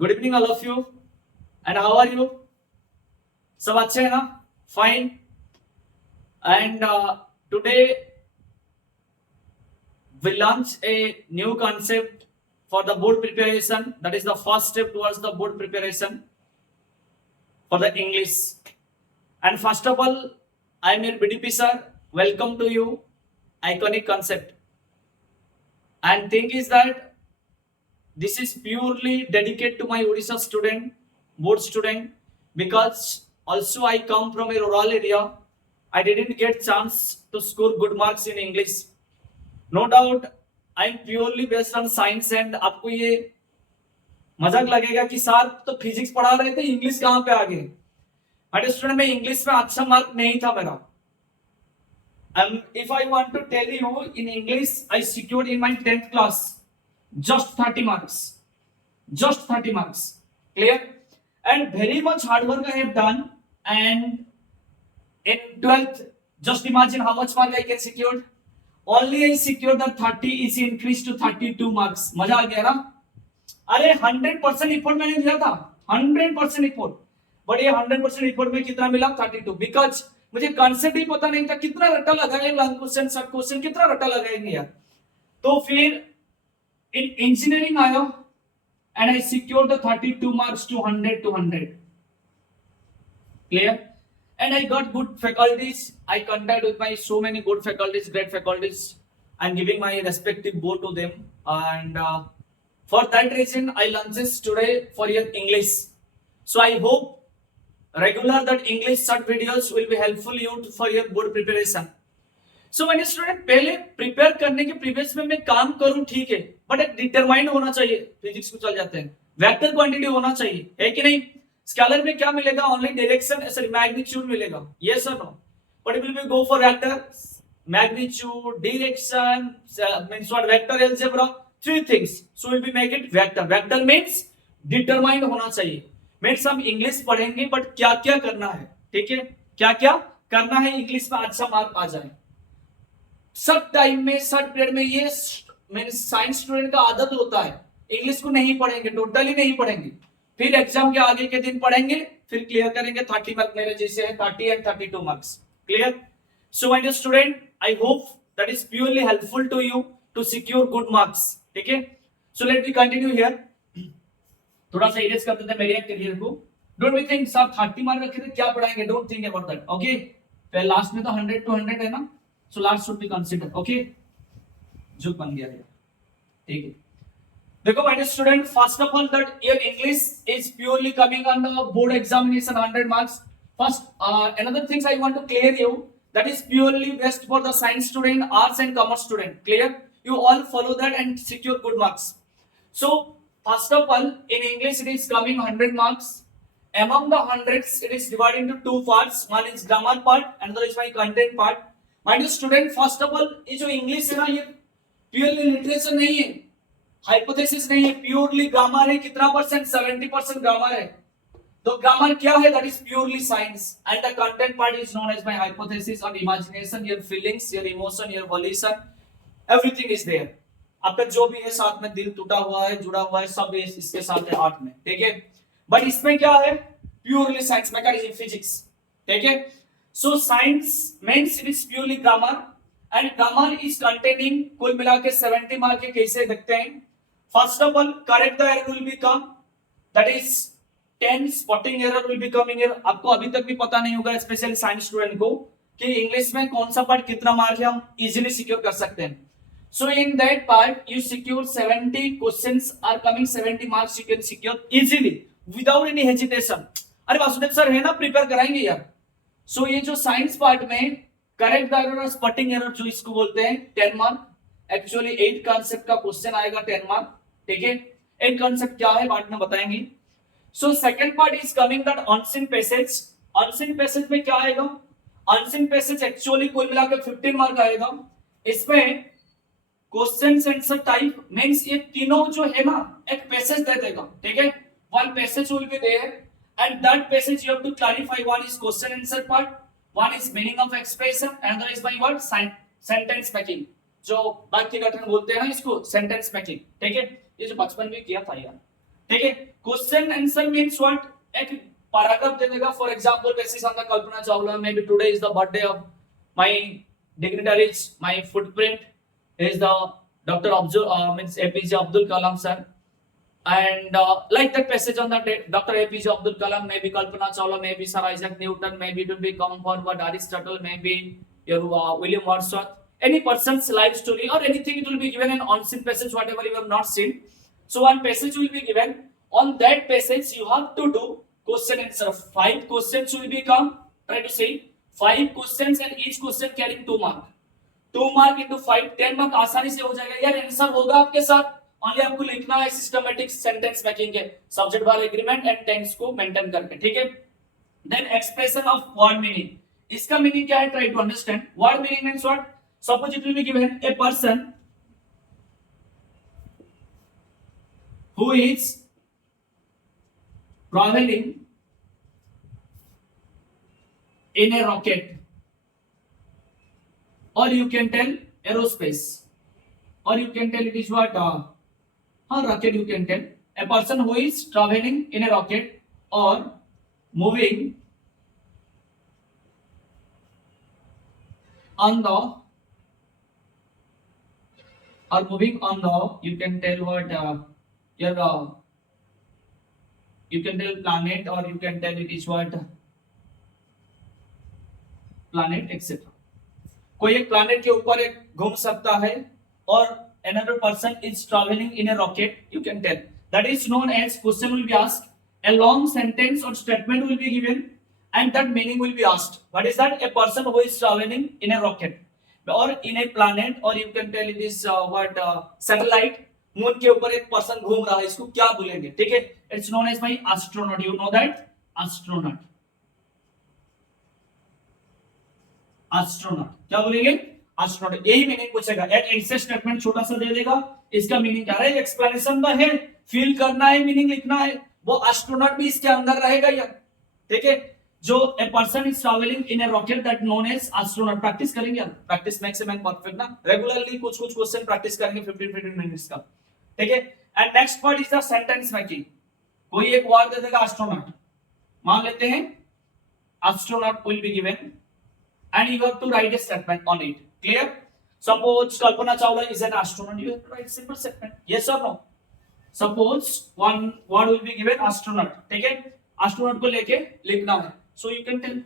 Good evening all of you and how are you? सब अच्छे हैं ना? Fine. And today we launch a new concept for the board preparation. That is the first step towards the board preparation for the English. And first of all, I am your BDP sir. Welcome to you. Iconic concept. And thing is that this is purely dedicated to my Odisha student, board student, because also I come from a rural area. I didn't get chance to score good marks in English. No doubt, I am purely based on science and आपको ये मजाक लगेगा कि sir तो physics पढ़ा रहे थे, English कहाँ पे आ गए? बट स्टूडेंट में इंग्लिश में अच्छा मार्क नहीं था मेरा. If I want to tell you, in English I secured in my 10th class just 30 marks. Just 30 marks. Clear? And very much hard work I have done. And in 12th, just imagine how much mark I can secure. Only I secured that 30 is increased to 32 marks. मजा आ गया ना? अरे 100% effort मैंने दिया था. 100% effort. But ये 100% effort में कितना मिला? 32. बिकॉज मुझे कॉन्सेप्ट ही पता नहीं था कितना रट्टा लगाएंगे, लॉन्ग क्वेश्चन, शॉर्ट क्वेश्चन, कितना रट्टा लगाएंगे यार. तो फिर in engineering आया and I secured the 32 marks to 100 to 100. Clear? And I got good faculties. I contact with my so many good faculties, great faculties. I'm giving my respective board to them. And for that reason, I launches today for your English. So I hope regular that English short videos will be helpful you for your board preparation. सो मैंने student पहले prepare करने के previous में मैं काम करूं, ठीक है, बट एक डिटरमाइंड होना चाहिए. फिजिक्स को चल जाते हैं, वेक्टर क्वांटिटी होना चाहिए, है कि नहीं? स्केलर में क्या मिलेगा? ओनली डायरेक्शन, सॉरी मैग्नीट्यूड मिलेगा. यस और no? But will we go for vector, magnitude, direction, means what, vector algebra, three things. So will be make it vector. Vector means determined होना चाहिए. मींस हम English पढ़ेंगे but क्या क्या करना है, ठीक है, क्या क्या करना है इंग्लिश में अच्छा मार्क आ जाए. सब टाइम में, सब पीरियड में ये मेरे साइंस स्टूडेंट का आदत होता है, इंग्लिश को नहीं पढ़ेंगे, टोटली नहीं पढ़ेंगे, फिर एग्जाम के आगे के दिन पढ़ेंगे, फिर क्लियर करेंगे. 30 मार्क मेरे जैसे है, 30 and 32 marks. Clear? So my dear student, I hope that is purely helpful to you to secure good marks. ठीक है? So let me continue here. थोड़ा सा इरेज करते थे मेरे करियर को. डोंट बी थिंक सब 30 मार्क रखे थे, क्या पढ़ाएंगे, don't think about that. Okay, फिर लास्ट में तो 100 to 100 है ना. So last should be considered. Okay, जुग बन गया है, ठीक है. देखो my dear student, first of all that your English is purely coming on the board examination 100 marks. First, another things I want to clear you, that is purely best for the science student, arts and commerce student. Clear? You all follow that and secure good marks. So first of all, in English it is coming 100 marks. Among the hundreds, it is divided into two parts. One is grammar part, another is my content part. My dear student, first of all ये जो English है ना, ये purely literature नहीं है, hypothesis नहीं है, purely grammar है. कितना परसेंट? 70% ग्रामर है. तो ग्रामर क्या है? That is purely science. And the content part is known as my hypothesis और imagination, your feelings, your emotion, your volition, everything is there. आपका जो भी है साथ में, दिल टूटा हुआ है, जुड़ा हुआ है, सब इसके साथ है आर्ट में. ठीक है? बट इसमें क्या है? Purely science, mechanism, physics. ठीक है? So science means it is purely grammar and grammar is containing कुल मिला के 70 मार्क के. कैसे देखते हैं? First of all, correct the error will become, that is 10 spotting error will be coming here. आपको अभी तक भी पता नहीं होगा, स्पेशली साइंस स्टूडेंट को, कि इंग्लिश में कौन सा पार्ट कितना मार्क है हम इजीली सिक्योर कर सकते हैं. So in that part you secure 70 questions are coming, 70 marks you can secure easily without any hesitation. अरे वासुदेव सर है ना, प्रिपेयर कराएंगे यार. सो ये जो साइंस पार्ट में करेक्ट द एरर और स्पॉटिंग एरर जो इसको बोलते हैं, 10 मार्क. एक्चुअली 8 कांसेप्ट का क्वेश्चन आएगा, 10 मार्क. ठीक है? 8 कांसेप्ट क्या है बाद में बताएंगे. So second part is coming that unseen passage. Unseen passage में क्या आएगा? अनसीन पैसेज एक्चुअली कुल मिलाकर 15 मार्क आएगा. इसमें क्वेश्चन आंसर टाइप मींस ये तीनों जो है ना, एक पैसेज दे देगा. ठीक है? One passage will be there. And that passage you have to clarify. One is question answer part, one is meaning of expression, another is by what? Sentence making. जो वाक्य गठन बोलते हैं ना इसको, sentence making. ठीक है? ये जो बचपन में किया था यार. ठीक है? क्वेश्चन आंसर मीन्स व्हाट, एक पैराग्राफ दे देगा. For example basis on the Kalpana Chawla, may be today is the birthday of my dignitaries, my footprint is the Dr. means APJ Abdul Kalam sir, and like that passage on the Dr. APJ Abdul Kalam, maybe Kalpana Chawla, maybe Sir Isaac Newton, maybe it will be come forward Aristotle, maybe your William Wordsworth, any person's life story or anything, it will be given an unseen passage, whatever you have not seen. So one passage will be given. On that passage you have to do question answer. 5 questions will become, try to say 5 questions and each question carrying 2 mark. 2 mark into 5, 10 mark आसानी से हो जाएगा यार. Answer होगा आपके साथ, only आपको लिखना है सिस्टमैटिक सेंटेंस मेकिंग के subject verb agreement and tense को मेंटेन करके, ठीक है. Then expression of word meaning, इसका मीनिंग क्या है, try to understand. Word meaning means what, suppose it will be given a person who is traveling in a rocket, or you can tell aerospace, or you can tell it is what rocket. You can tell a person who is traveling in a rocket or moving on the you can tell what you can tell planet, or you can tell it is what planet etc. कोई एक planet के ऊपर एक घूम सकता है, और another person is traveling in a rocket, you can tell. That is known as, question will be asked, a long sentence or statement will be given and that meaning will be asked. What is that? A person who is traveling in a rocket or in a planet, or you can tell it is satellite, moon के ऊपर एक person घूम रहा है, इसको क्या बोलेंगे, ठीक है. It's known as by astronaut. You know that astronaut. Astronaut क्या बोलेंगे, एस्ट्रोनॉट. यही मीनिंग पूछेगा. एक ऐसे स्टेटमेंट छोटा सा दे देगा, इसका मीनिंग क्या है, एक्सप्लेनेशन का है, फील करना है, मीनिंग लिखना है, वो एस्ट्रोनॉट भी इसके अंदर रहेगा या, ठीक है. जो a person is travelling in a rocket that known as astronaut. Practice करेंगे यार, practice makes a man perfect ना. रेगुलरली कुछ क्वेश्चन प्रैक्टिस करेंगे 15 मिनट्स का, ठीक है. And next part is the sentence making. कोई एक वर्ड दे देगा एस्ट्रोनॉट, मान लेते हैं astronaut will be given and you have to write a statement on it. Clear? Suppose Kalpana Chawla is an astronaut, you have to write simple statement. Yes or no? Suppose one word will be given astronaut, ठीक है. astronaut को लेके लिखना है, so you can tell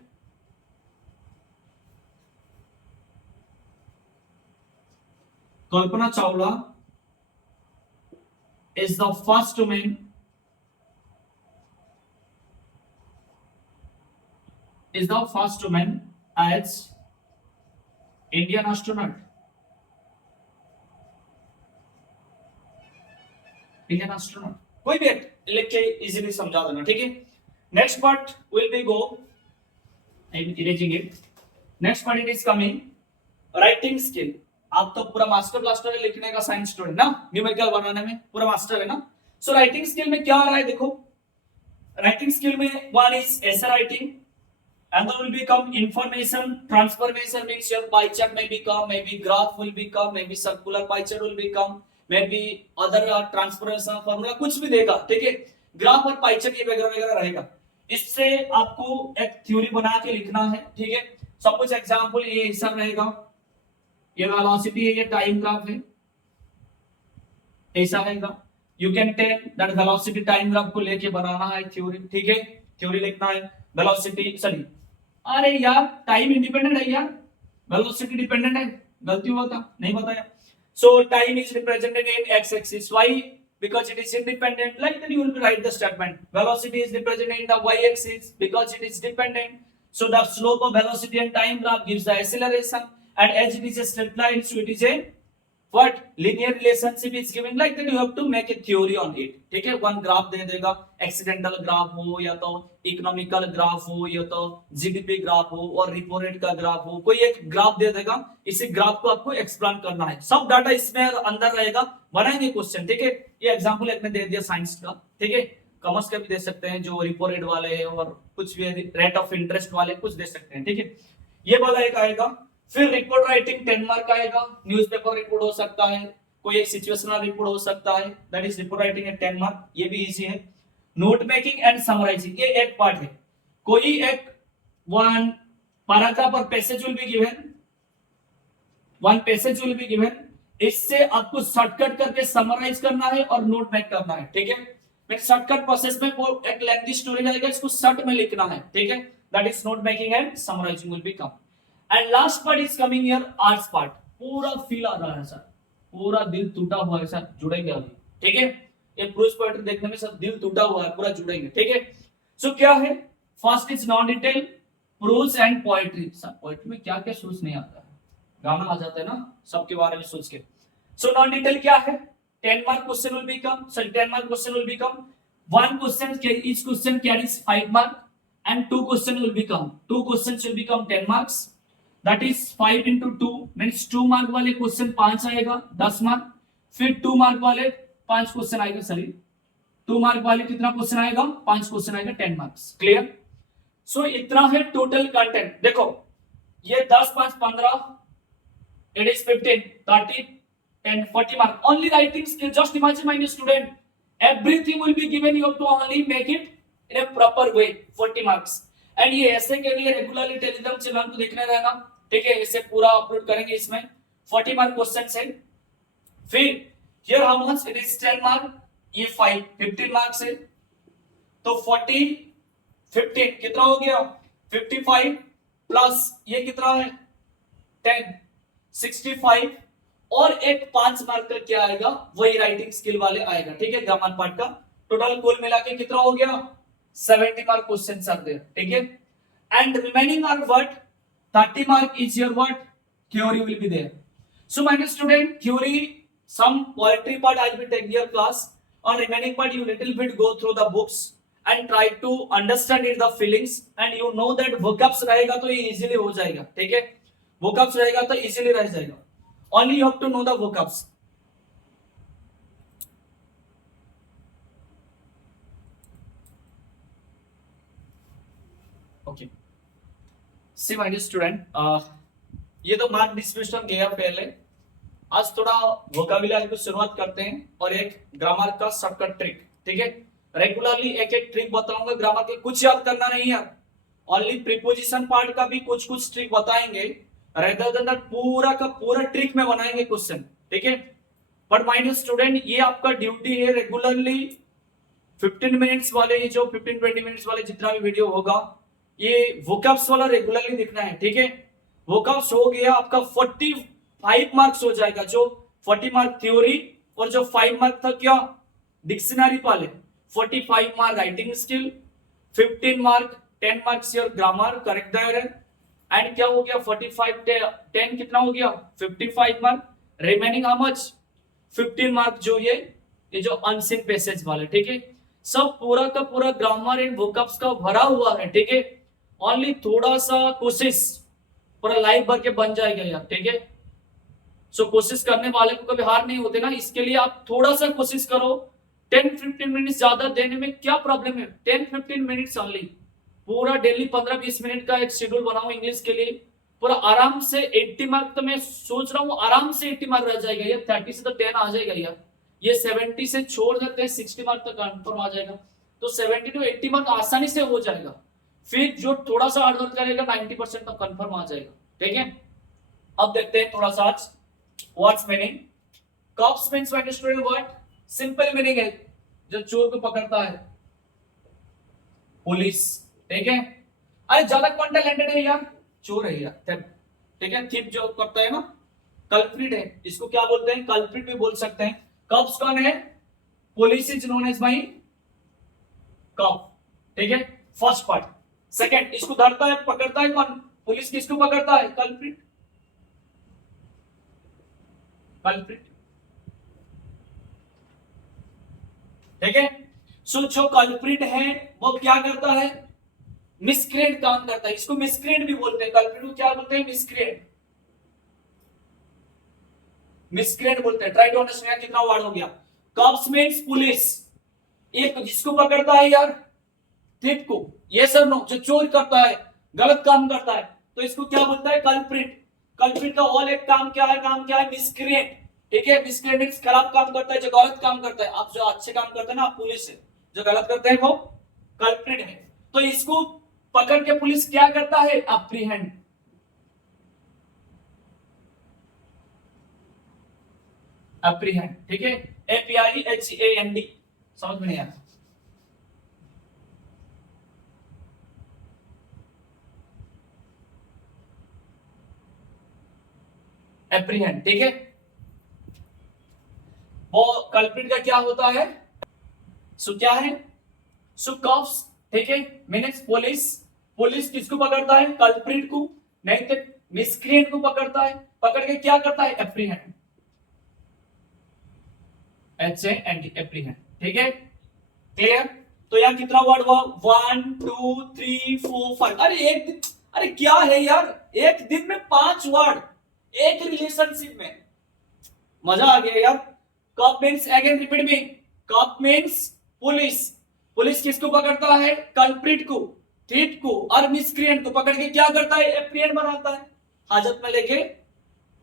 Kalpana Chawla is the first woman as Indian astronaut. Indian astronaut. कोई भी लिख के इजीली समझा देना, ठीक है. Next part will be go, I am erasing it. Next part it is coming writing skill. आप तो पूरा मास्टर ब्लास्टर है लिखने का, साइंस स्टूडेंट ना, न्यूमेरिकल बनाने में पूरा मास्टर है ना. सो राइटिंग स्किल में क्या आ रहा है, देखो. राइटिंग स्किल में वन इज ऐसे writing, and there will become information transformation, means your pie chart may become, maybe graph will become, maybe circular pie chart will become, maybe other transformation formula कुछ भी देगा, ठीक है. Graph और pie chart ये वगैरह वगैरह रहेगा. इससे आपको एक थ्योरी बना के लिखना है, ठीक है. सपोज एग्जांपल ये हिस्सा रहेगा, ये वेलोसिटी है, ये टाइम ग्राफ है, ऐसा रहेगा. You can tell that velocity time graph को लेके बनाना है थ्योरी, ठीक है. थ्योरी लिखना है. वेलोसिटी सॉरी, अरे यार टाइम इंडिपेंडेंट है यार, वेलोसिटी डिपेंडेंट है, गलती हुआ था, नहीं बताया. सो time is represented in x axis. Why? because it is independent. Like that you will write the statement. Velocity is represented in the y axis because it is dependent. So the slope of velocity and time graph gives the acceleration, and as it is a straight line, so it is a what linear relationship is given. Like that you have to make a theory on it. ठीक है. One graph दे देगा, accidental graph हो या तो economical graph हो या तो GDP graph हो और रिपो रेट का ग्राफ हो, कोई एक ग्राफ दे देगा. इसी ग्राफ को आपको एक्सप्लेन करना है. सब डाटा इसमें अंदर रहेगा, बनाएंगे क्वेश्चन, ठीक है. ये एग्जांपल एक ने दे दिया साइंस का, ठीक है. कॉमर्स का भी दे सकते हैं, जो रिपो रेट वाले और कुछ भी रेट ऑफ इंटरेस्ट वाले कुछ दे सकते हैं, ठीक है. ये वाला एक आएगा. फिर रिपोर्ट राइटिंग 10 मार्क आएगा. न्यूज़पेपर रिपोर्ट हो सकता है, कोई एक सिचुएशनल रिपोर्ट हो सकता है, that is report writing at 10 mark. ये भी इजी है. नोट मेकिंग एंड समराइजिंग, ये एक पार्ट है. कोई एक वन पैराग्राफ और passage will be given, one passage will be given, इससे आपको शॉर्टकट करके समराइज करना है और नोट मेक करना है. ठीक है, फिर शॉर्टकट प्रोसेस में वो एक लेंथी स्टोरी रहेगा, इसको शॉर्ट में लिखना है. ठीक है, that is note making and summarising will be come. And last part is coming here arts part. पूरा फील आ रहा है सर, पूरा दिल टूटा हुआ है सर, जुड़ेंगे अभी. ठीक है, ये प्रोज पोएट्री देखने में सब दिल टूटा हुआ है, पूरा जुड़ेंगे. ठीक है, सो क्या है, first is non detail prose and poetry. Sir poetry में क्या क्या सोच नहीं आता है, गाना आ जाता है ना सबके बारे में सोच के. सो नॉन डिटेल क्या है, 10 mark question will become, sorry 10 mark question will become, one question, each question carries 5 mark and two question will become, two questions will become 10 marks, that is 5 into 2 means 2 mark वाले question 5 आएगा 10 mark, फिर 2 mark वाले 5 question आएगा, sorry 2 mark वाले कितना question आएगा, 5 question आएगा 10 marks. Clear. सो इतना है टोटल कंटेंट. देखो ये 10 5 15, it is 15 30 10 40 mark only writing skill. Just imagine my new student, everything will be given, you have to only make it in a proper way, 40 marks. and ये ऐसे के लिए regularly Telegram channel को देखने रहना. ठीक है, इसे पूरा अपलोड करेंगे, इसमें 40 मार्क क्वेश्चंस है. फिर here how much, it is 10 mark, ये 5 15 मार्क्स है, तो 40 15 कितना हो गया 55 प्लस ये कितना है 10 65, और एक 5 मार्क का क्या आएगा, वही राइटिंग स्किल वाले आएगा. ठीक है, ग्रामर पार्ट का टोटल कुल मिला के कितना हो गया 70 मार्क क्वेश्चंस आर देयर. ठीक है, and remaining are what 30 mark is your what theory will be there. So my dear student, theory some poetry part I will take your class, on remaining part you little bit go through the books and try to understand it the feelings, and you know that vocabs रहेगा तो ये easily हो जाएगा. ठीक है, vocabs रहेगा तो easily रह जाएगा. only you have to know the vocabs. okay, see my dear student, ये तो मार्क डिस्ट्रीब्यूशन गया पहले. आज थोड़ा वोकैबुलरी को शुरुआत करते हैं और एक ग्रामर का शॉर्टकट ट्रिक. ठीक है, रेगुलरली एक एक ट्रिक बताऊंगा ग्रामर के, कुछ याद करना नहीं है, ओनली प्रीपोजिशन पार्ट का भी कुछ कुछ ट्रिक बताएंगे, रेदर देन दैट पूरा का पूरा ट्रिक में बनाएंगे क्वेश्चन. ठीक है, बट माय डियर स्टूडेंट, ये आपका ड्यूटी है रेगुलरली 15 मिनट्स वाले, ये जो 15-20 मिनट्स वाले जितना भी वीडियो होगा, ये वोकैब्स वाला रेगुलरली दिखना है. ठीक है, वोकैब्स हो गया आपका 45 मार्क्स हो जाएगा, जो 40 मार्क थ्योरी और जो 5 मार्क था क्या डिक्शनरी वाले, 45 mark writing skill, 15 mark 10 marks your grammar correct the error, and क्या हो गया 45 10 कितना हो गया 55 mark, remaining how much 15 mark जो ये जो अनसीन पैसेज वाले. ठीक है, सब पूरा का पूरा ग्रामर एंड वोकैब्स का भरा हुआ है. ठीक है, ओनली थोड़ा सा कोशिश, पूरा लाइफ भर के बन जाएगा यार. ठीक है, सो कोशिश करने वाले को कभी हार नहीं होते ना, इसके लिए आप थोड़ा सा कोशिश करो. 10-15 मिनट्स ज्यादा देने में क्या प्रॉब्लम है, 10-15 मिनट्स ओनली. पूरा डेली 15-20 मिनट का एक शेड्यूल बनाओ इंग्लिश के लिए, पूरा आराम से 80 मार्क. तो मैं सोच रहा हूँ आराम से 80 मार्क रह जाएगा यार, 30 से तो 10 आ जाएगा यार. ये 70 से छोड़ देते हैं 60 मार्क तक कंफर्म आ जाएगा, तो 70 to 80 मार्क आसानी से हो जाएगा. फिर जो थोड़ा सा हार्ड वर्क करेगा 90% तक कंफर्म आ जाएगा. ठीक है, अब देखते हैं थोड़ा सा आज what's meaning. Cops means what student, what simple meaning है, जो चोर को पकड़ता है पुलिस. ठीक है, अरे ज्यादा कौन टैलेंटेड है यार, चोर है यार. ठीक है, थिप जो करता है ना, कल्प्रिट है, इसको क्या बोलते हैं, कल्प्रिट भी बोल सकते हैं. कॉप्स कौन है, police is known as by cop. ठीक है, फर्स्ट पार्ट. सेकंड, इसको धरता है पकड़ता है कौन, पुलिस. किसको पकड़ता है, कल्प्रिट. कल्प्रिट. ठीक है, सो जो कल्प्रिट है वो क्या करता है, मिसक्रिएंट काम करता है. इसको मिसक्रिएंट भी बोलते हैं, कल्प्रिट को क्या बोलते हैं, मिसक्रिएंट. मिसक्रिएंट बोलते हैं. ट्राई टू अंडरस्टैंड, कितना वर्ड हो गया. कॉप्स मींस पुलिस, एक जिसको पकड़ता है यार थिप को, ये सर नो, जो चोर करता है गलत काम करता है, तो इसको क्या बोलता है, कल्प्रिट. कल्प्रिट का ऑल एक काम क्या है, काम क्या है, मिसक्रिएंट. ठीक है, मिसक्रिएंट मींस खराब काम करता है, जो गलत काम करता है. आप जो अच्छे काम करते हैं ना, आप पुलिस है. जो गलत करते हैं वो कल्प्रिट है। तो इसको पकड़ के पुलिस क्या करता है, अप्रीहेंड। अप्रीहेंड, ठीक है, APREHAND, समझ में नहीं आया। एप्रीहेंड, ठीक है। वो कल्प्रिट का क्या होता है, सो क्या है, सो कॉप्स, ठीक है, मीन्स पुलिस। पुलिस किसको पकड़ता है, कल्प्रिट को, नहीं तो मिसक्रिएंट को पकड़ता है। पकड़ के क्या करता है, एप्रीहेंड, HAND, एप्रीहेंड, ठीक है, क्लियर। तो यहाँ कितना वर्ड हुआ, 1 2 3 4 5। अरे क्या है यार, एक दिन में 5 वर्ड एक रिलेशनशिप में, मजा आ गया यार। कॉप मीन्स, अगेन रिपीट मी, कॉप मीन्स पुलिस। पुलिस किसको पकड़ता है, कल्प्रिट को, थीफ को और मिसक्रिएंट को पकड़ के क्या करता है, एप्रीहेंड बनाता है, हाजत में लेके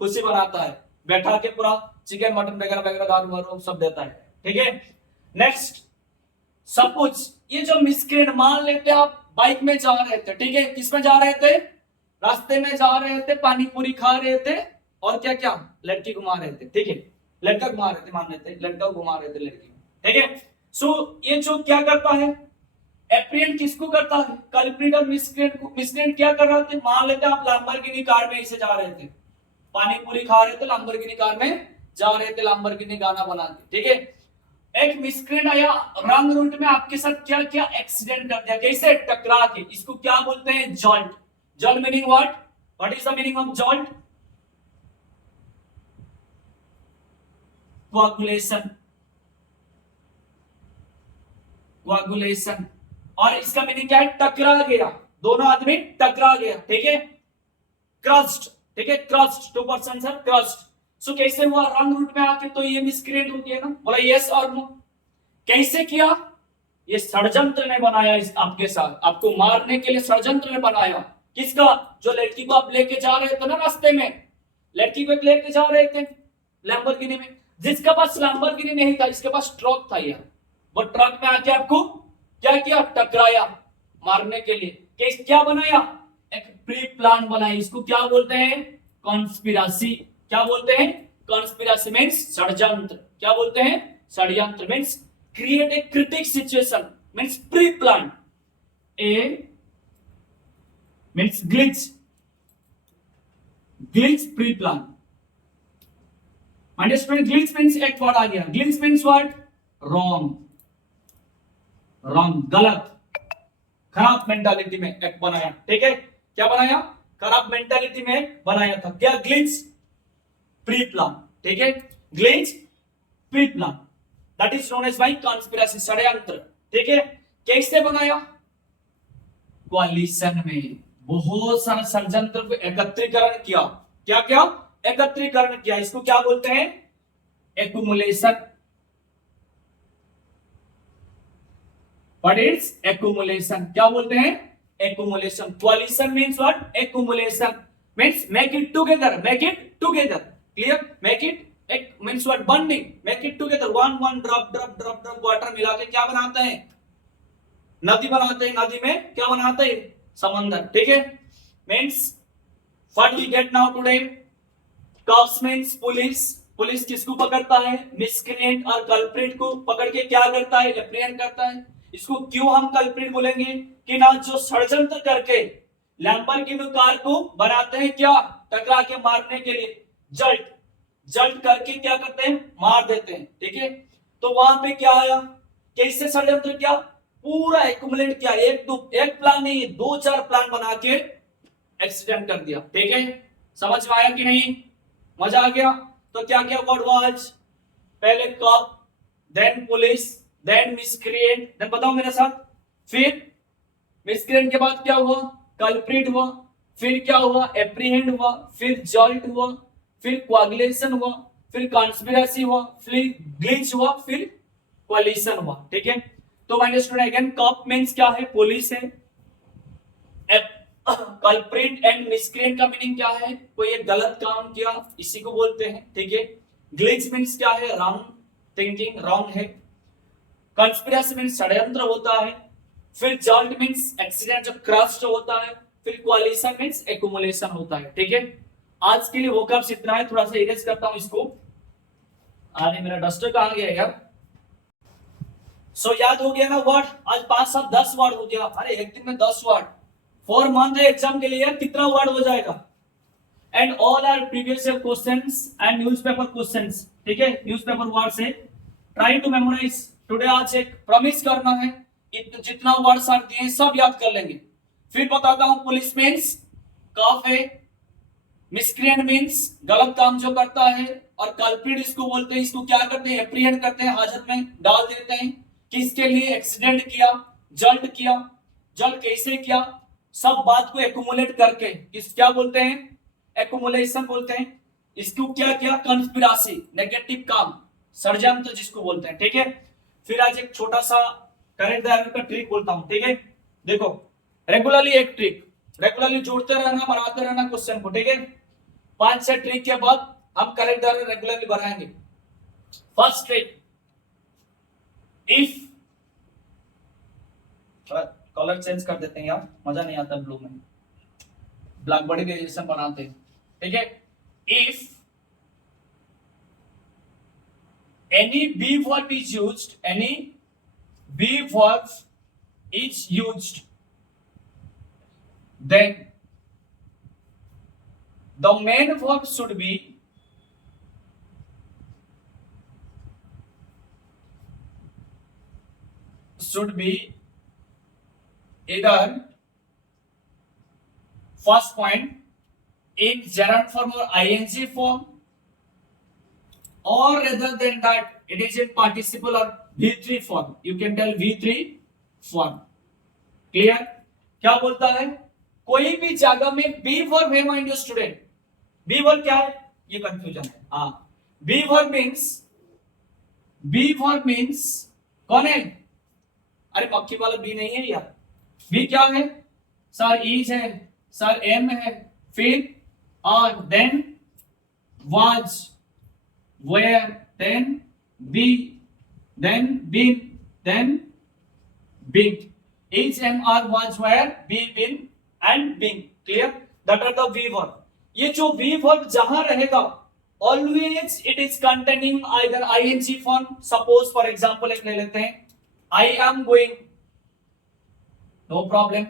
खुशी बनाता है, बैठा के पूरा चिकन मटन वगैरह वगैरह दारू वारू सब देता है, ठीक है। नेक्स्ट, सपोज ये जो मिसक्रिएंट, मान लेते आप बाइक में जा रहे थे, ठीक है, किस में जा रहे थे, रास्ते में जा रहे थे, पानी पूरी खा रहे थे और क्या क्या, लड़की घुमा रहे थे, ठीक है, लड़का घुमा रहे थे, मान लेते हैं लड़का घुमा रहे थे लड़की, ठीक है। सो ये जो क्या करता है, एप्रीहेंड किसको करता है, कल्प्रिट और मिसक्रिएंट को। मिसक्रिएंट क्या कर रहे थे, मान लेते हैं आप लैम्बोर्गिनी कार में इसे जा रहे थे, पानी पूरी खा रहे थे, लैम्बोर्गिनी कार में जा रहे थे, लैम्बोर्गिनी गाना बना के, ठीक है। एक मिसक्रिएंट आया रंग रूट में, आपके साथ क्या क्या एक्सीडेंट कर दिया, कैसे, टकरा के, इसको क्या बोलते हैं, jolt. Jolt meaning what, what is the meaning of jolt, coagulation, coagulation. और इसका मीनिंग क्या है, टकरा गया, दोनों आदमी टकरा गया, ठीक है, क्रस्ट, ठीक है, क्रस्ट, 2 पर्सन आर क्रस्ट। सो कैसे हुआ, रंग रूट में आके, तो ये मिसक्रिएंट हो गया ना, बोला यस और नो। कैसे किया, ये षड्यंत्र ने बनाया, इस आपके साथ आपको मारने के लिए षड्यंत्र ने बनाया। किसका, जो लड़की को आप लेके जा रहे थे ना रास्ते में, लड़की को लेके जा रहे थे लैम्बोर्गिनी में, जिसके पास लैम्बोर्गिनी नहीं था, इसके पास ट्रक था यार, वो ट्रक में आके आपको क्या किया, टकराया मारने के लिए। क्या बनाया, एक प्री प्लान बनाया, इसको क्या बोलते हैं, कॉन्स्पिरेसी। क्या बोलते हैं, कॉन्स्पिरेसी मींस षड्यंत्र। क्या बोलते हैं, षड्यंत्र means create a critic situation, means pre plan. A means glitch, glitch pre plan. My dear student, glitch means एक वर्ड आ गया, glitch means what, wrong, wrong, गलत, खराब मेंटालिटी में एक बनाया, ठीक है। क्या बनाया, खराब मेंटालिटी में बनाया था, क्या, ग्लिच प्री प्लान, ठीक है, glitch pre plan, that is known as by conspiracy, षड्यंत्र, ठीक है। कैसे बनाया, कोalition में बहुत सारा षड्यंत्र को एकत्रीकरण किया। क्या क्या, एकत्रीकरण किया, इसको क्या बोलते हैं, एक्युमुलेशन। व्हाट इज एक्युमुलेशन, क्या बोलते हैं, एक्युमुलेशन। कोalition means what, accumulation means make it together, make it together, clear, make it, एक means what, bonding, make it together, one drop drop drop drop water मिला के क्या बनाते हैं, नदी बनाते हैं, नदी में क्या बनाते हैं, समंदर, ठीक है। Means what we get now today, cops means police. Police किसको पकड़ता है, मिसक्रिएंट और कल्प्रिट को पकड़ के क्या करता है, एप्रीहेंड करता है। इसको क्यों हम कल्प्रिट बोलेंगे, कि ना जो षड्यंत्र करके लैम्बोर्गिनी कार को बनाते हैं, क्या, टकरा के मारने के लिए, जल्ट, जल्ट करके क्या करते हैं, मार देते हैं, ठीक है। तो वहां पे क्या आया, कैसे षड्यंत्र किया, पूरा एक्युमुलेट किया, एक प्लान नहीं, 2-4 प्लान बना के एक्सीडेंट कर दिया, ठीक है। समझ में आया कि नहीं, मजा आ गया। तो क्या क्या वर्ड वाज, पहले cop, then police, then miscreant, then बताओ मेरे साथ, फिर मिसक्रिएंट के बाद क्या हुआ, कल्प्रिट हुआ, फिर क्या हुआ, एप्रीहेंड हुआ, फिर जॉल्ट हुआ, फिर कोआगुलेशन हुआ, फिर कॉन्स्पिरेसी हुआ, फिर ग्लिच हुआ, फिर कोalition हुआ, ठीक है। तो my dear student, again cop means क्या है, पुलिस है। कल्प्रिट एंड मिसक्रिएंट का मीनिंग क्या है, कोई एक गलत काम किया, इसी को बोलते हैं, ठीक है। ग्लिच मींस क्या है, रॉन्ग थिंकिंग, रॉन्ग है। कंस्पिरेसी मीन्स षड्यंत्र होता है, फिर जॉल्ट मीन्स एक्सीडेंट, जब क्रस्ट होता है, फिर कोलिशन मीन्स एक्युमुलेशन होता है। ठीक है, आज के लिए वोकैब्स इतना है, थोड़ा सा इरेज करता हूं इसको। अरे मेरा डस्टर कहां गया यार। सो याद हो गया ना वर्ड, आज 5 7 10 वर्ड हो गया। अरे एक दिन में 10 वर्ड, 4 मंथ है एग्जाम के लिए, कितना वर्ड हो जाएगा। And all our previous year questions and newspaper questions. ठीक है, न्यूज़पेपर वर्ड से ट्राई टू मेमोराइज। टुडे आज एक प्रॉमिस करना है, जितना वर्ड्स आर दिए सब याद कर लेंगे। फिर बताता हूं, पुलिस मीन्स कफ है, मिसक्रिएंट मीन्स गलत काम जो करता है, और कल्प्रिट इसको बोलते हैं, इसको क्या करते हैं, एप्रीहेंड करते हैं, हाजत में डाल देते हैं। किसके लिए, एक्सीडेंट किया, जल्ट किया, जल्ट कैसे किया, सब बात को एक्युमुलेट करके किस क्या बोलते हैं, एक्युमुलेशन बोलते हैं। इसको क्या किया, कंस्पिरेसी, नेगेटिव काम, षड्यंत्र जिसको बोलते हैं। ठीक है, फिर आज एक छोटा सा करेक्ट द एरर का ट्रिक बोलता हूं। ठीक है, देखो रेगुलरली एक ट्रिक, रेगुलरली जोड़ते रहना, बनाते रहना क्वेश्चन को। ठीक है, 5 6 ट्रिक के बाद हम करेक्ट द एरर रेगुलरली बढ़ाएंगे। First trick, if, colour change कर देते हैं यार, मजा नहीं आता ब्लू में, ब्लैक बॉडी के जैसा बनाते हैं। ठीक है, if any be verb is used, any be verb is used, then the main verb should be either first point in gerund form or ing form, or rather than that it is in participle or v3 form. You can tell v3 form. Clear? क्या बोलता है, कोई भी जगह में be verb है my dear student. Be verb क्या है, ये कंफ्यूजन है। हाँ, बी वर्ब मीन्स कौन है, अरे मक्खी वाला बी नहीं है यार। बी क्या है, सर इज है, सर एम है, फिर और then was, where, then be, then been, then being. Is, am, are, was, where, be, been and being. Clear? That are the V verb. ये जो V verb जहां रहेगा, always it is containing either ing form. Suppose for example एक ले लेते हैं, I am going, no problem.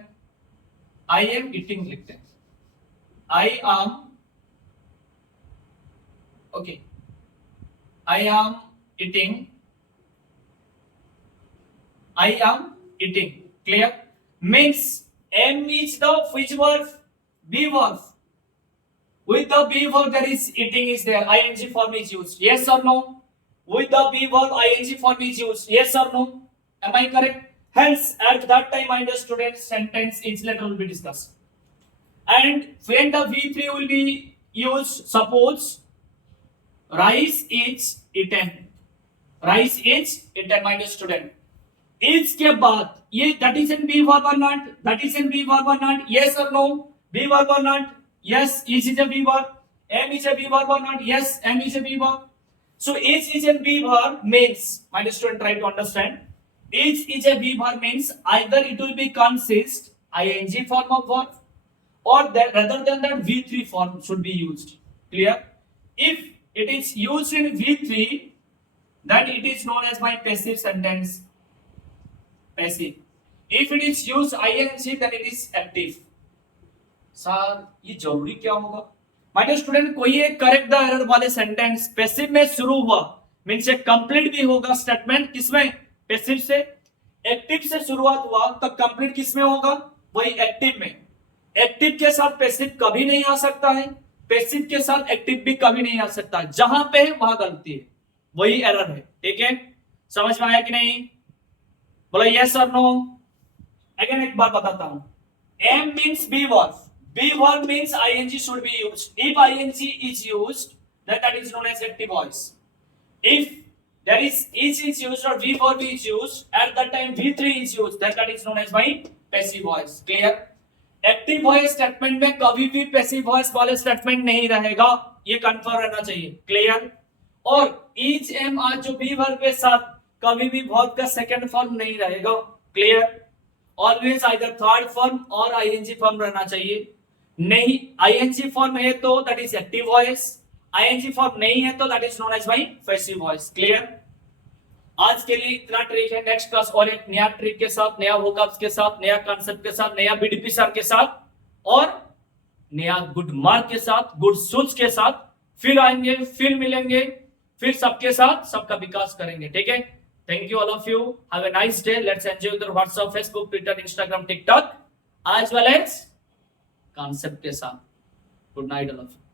I am eating लिखते हैं, I am, okay, I am eating, I am eating. Clear? Means am is the which verb, be verb. With the be verb there is eating is there, ing form is used. Yes or no? With the be verb ing form is used. Yes or no? Am I correct? Hence at that time my dear students sentence is later will be discussed. And when the v3 will be used, suppose rice is eaten, rice is eaten my dear student. Is के बाद ये that is in be verb or not, that is in be verb or not, yes or no, be verb or not, yes, is a be verb, am is a be verb or not, yes, am is a be verb. So is a be verb means, my dear student try to understand, is a be verb means either it will be consist ing form of verb, or that rather than that v3 form should be used. Clear? If it is used in v3, then it is known as my passive sentence. Passive. If it is used ing, then it is active. Sir ये जरूरी क्या होगा, my dear student, कोई एक correct the error वाले sentence passive में शुरू हुआ मींस एक कंप्लीट भी होगा स्टेटमेंट, किसमें, पैसिव से। एक्टिव से शुरुआत हुआ तो कंप्लीट किसमें होगा, वही एक्टिव में। एक्टिव के साथ पैसिव कभी नहीं आ सकता है, पैसिव के साथ एक्टिव भी कभी नहीं आ सकता। जहां पे है वहां गलती है, वही एरर है। ठीक है, समझ में आया कि नहीं, बोला यस और नो। अगेन एक बार बताता हूं, am means be verb, be verb means ing should be used. If ing is used, then that is known as active voice. If there is used or v verb is used, at that time v3 is used, then that is known as my passive voice. Clear? Active voice statement में कभी भी passive voice वाले statement नहीं रहेगा, ये confirm रहना चाहिए। Clear? और इज एम आर जो बी वर्ब के साथ कभी भी वर्ब का सेकंड फॉर्म नहीं रहेगा। Clear? Always either third form और आईएनजी फॉर्म रहना चाहिए। नहीं आईएनजी फॉर्म है तो that is active voice, ING form नहीं है तो that is known as by passive voice. Clear? आज के लिए इतना ट्रिक है। नेक्स्ट क्लास और एक नया ट्रिक के साथ, नया वोकैब्स के साथ, नया कॉन्सेप्ट के साथ, नया बीडीपी सर के साथ और नया गुड मार्क के साथ, गुड सोच के साथ फिर आएंगे, फिर मिलेंगे, फिर सबके साथ सबका विकास करेंगे। ठीक है? Thank you all of you, have a nice day, let's enjoy your WhatsApp, Facebook, Twitter, Instagram, TikTok as well as concept के साथ। Good night all of you.